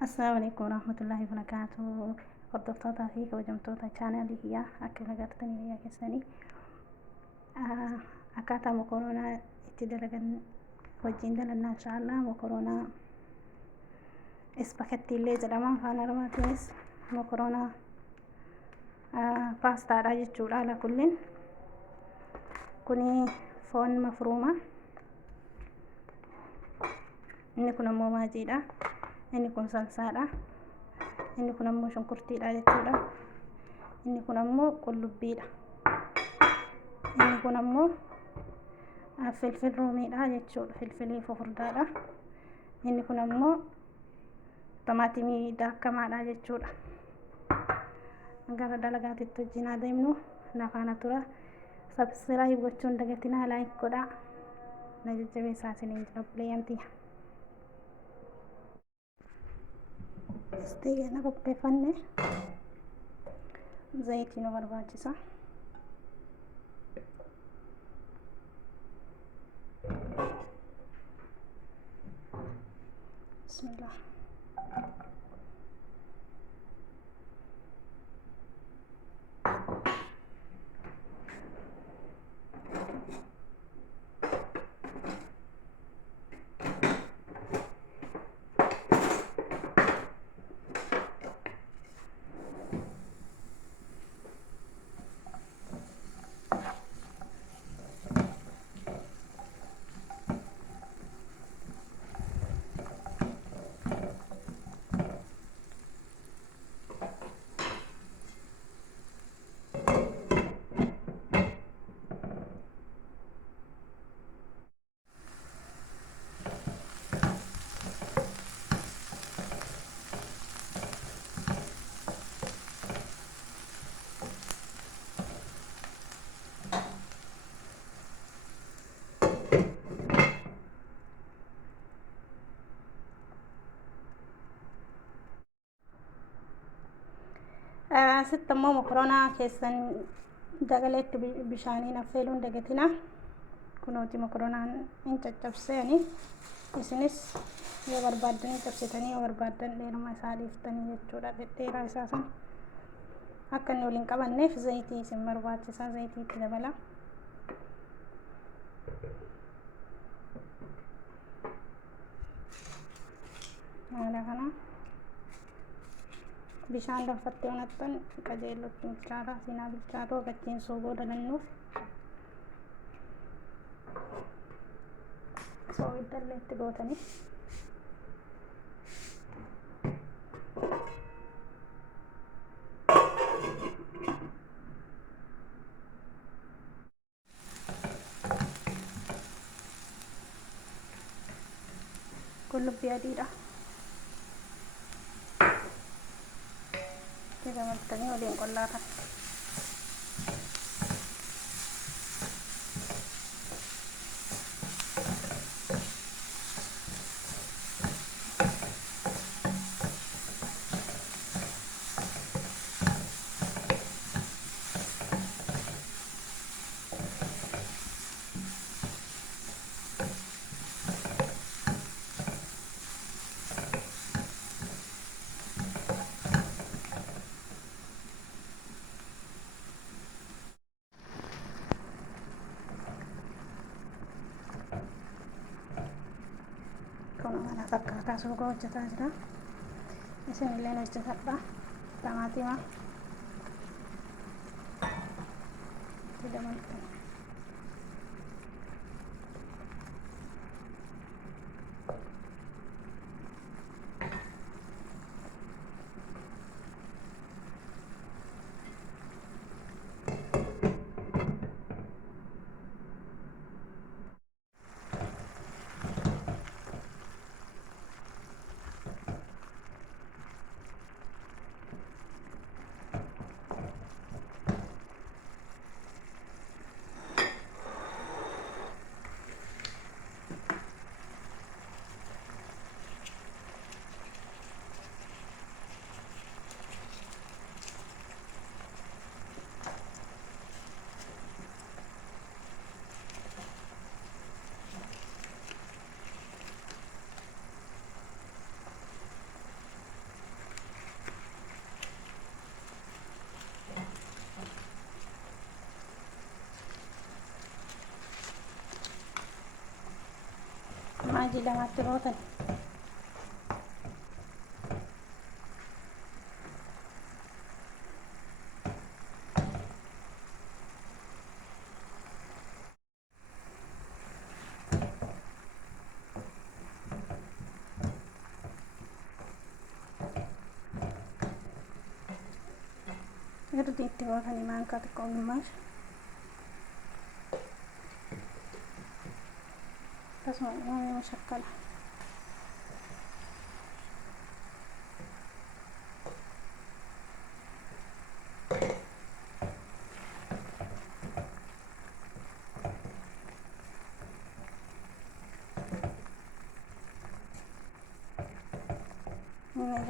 Assalamu alaikum warahmatullahi wabarakatuh. Hordoftootaa fi kabajamtoota chaanaalii kiyyaa akka agartanii biyya keessanii akkaataa mokoroonaa itti dalagan wajjin dalannaa inshaallah. Mokoroonaa ispagettiillee jedhama afaan Oromoottis. Mokoroonaa paastaadha jechuudha. Ala kullin kuni foon mafruuma, inni kun ammoo maajiidha, inni kun salsaadha, inni kun ammoo shunkurtiidha jechuudha, inni kun ammoo qullubbiidha, inni kun ammoo filfil roomiidha jechuudha, filfilii fufurdaadha, inni kun ammoo tomaatimii daakkamaadha jechuudha. Gara dalagaatitti wajjin adeemnu lafaana tura. Subscribe gochuun dagatinaa, like godhaa. Na jajjabeessaa isiniin jira buleeyyantii. Isteegana qopheeffanne zayitii nu barbaachisa. Bismillah. Asitti ammoo mokoroonaa keessan dagaleetti bishaaniin affeeluun dagatina. Kunooti mokoroonaan hin caccabseeni. Isinis yoo barbaaddan cabsitanii, yoo barbaaddan dheeruma isaa dhiiftanii jechuudha. Dhedheeraa isaa san akka inni waliin qabanneef zayitii isin barbaachisa. Zayitii itti dabala. Haala kana bishaan danfattee onattan qajeellotti bilchaata. Sinaa bilchaatoo gachiin soogoo dalannuuf soogiddaillee itti gootanii qullubbii adiidha. Dabaltanii waliin qollaatan. Kun mana fakkaataa soogoo hojjetaa jira. Isinillee hojjetadha. Tamaatima itti dabaltan. maajii lamatti gootan. Irdi itti gootanii maankaa xiqqoo gimaash akkasuma mashakkala.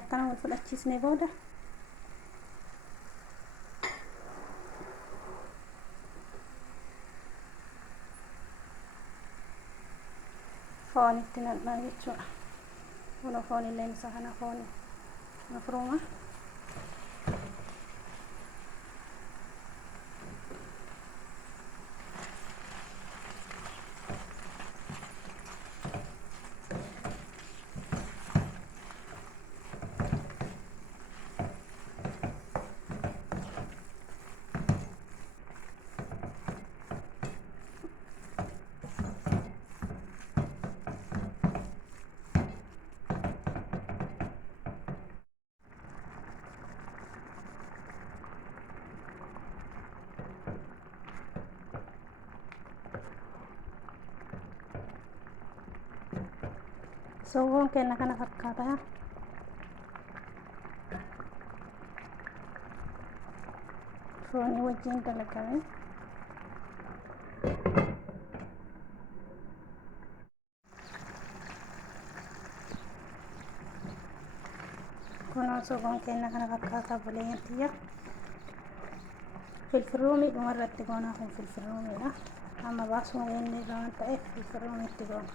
Akkana wal fudhachiisnee booda foon itti naqnaa jechuudha. Kun foon illeen isa kana foon mafruuma. Soowwan keenya kana fakkaata. Foonii wajjin dalagame. Kun soowwan keenya kana fakkaata buleeyyantiya. Filfilruumii dhumarratti goonaa kun filfilruumiidha. Amma baasuma inni irraa waan ta'eef filfilruumiitti goona.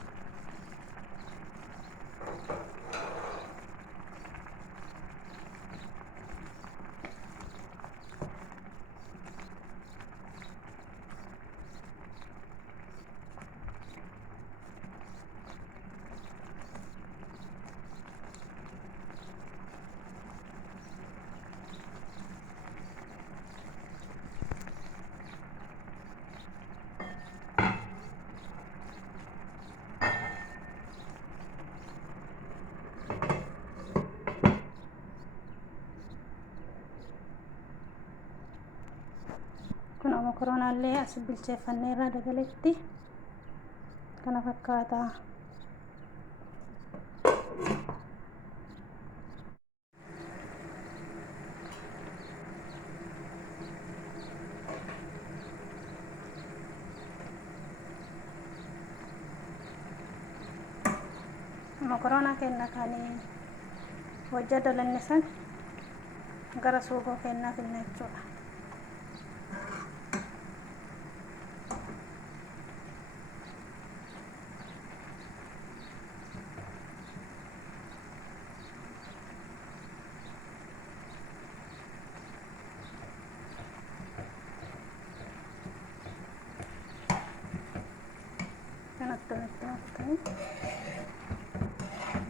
Kun makaroonaallee as bilcheeffannee irraa dagaletti kana fakkaata. Makaroona keenya kan hojja dalanne san gara suugoo keenyaa finna jechuudha.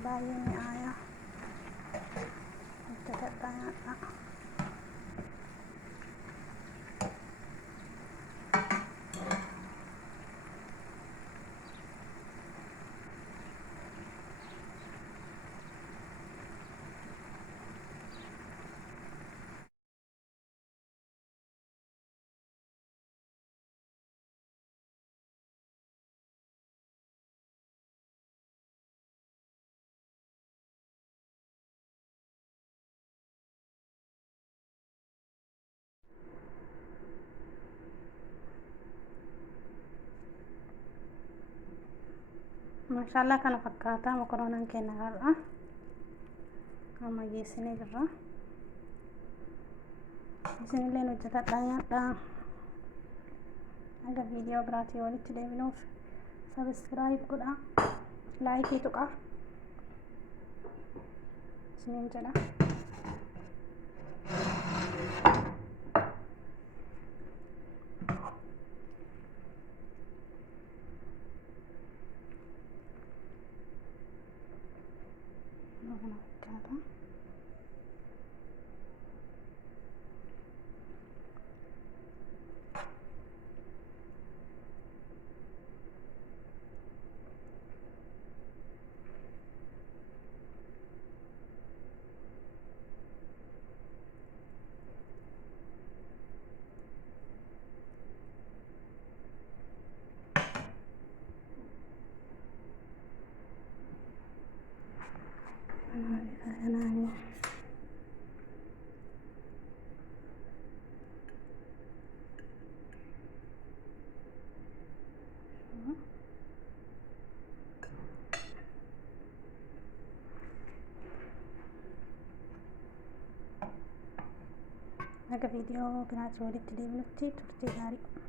Baay'ee mi'aayaa hojjetadha nyaadha. Maashaallah kana fakkaata makaroonaan keenya har'a amma geessinee jirra. Isinillee hojjetadhaa nyaadhaa. Aga viidiyoo biraatii walitti deebinuuf sabiskiraayib godhaa, laayikii tuqaa isiniin jedha. kana fakkaata. Kanaan aga viidiyoo biraatti walitti deebinutti turtii gaarii.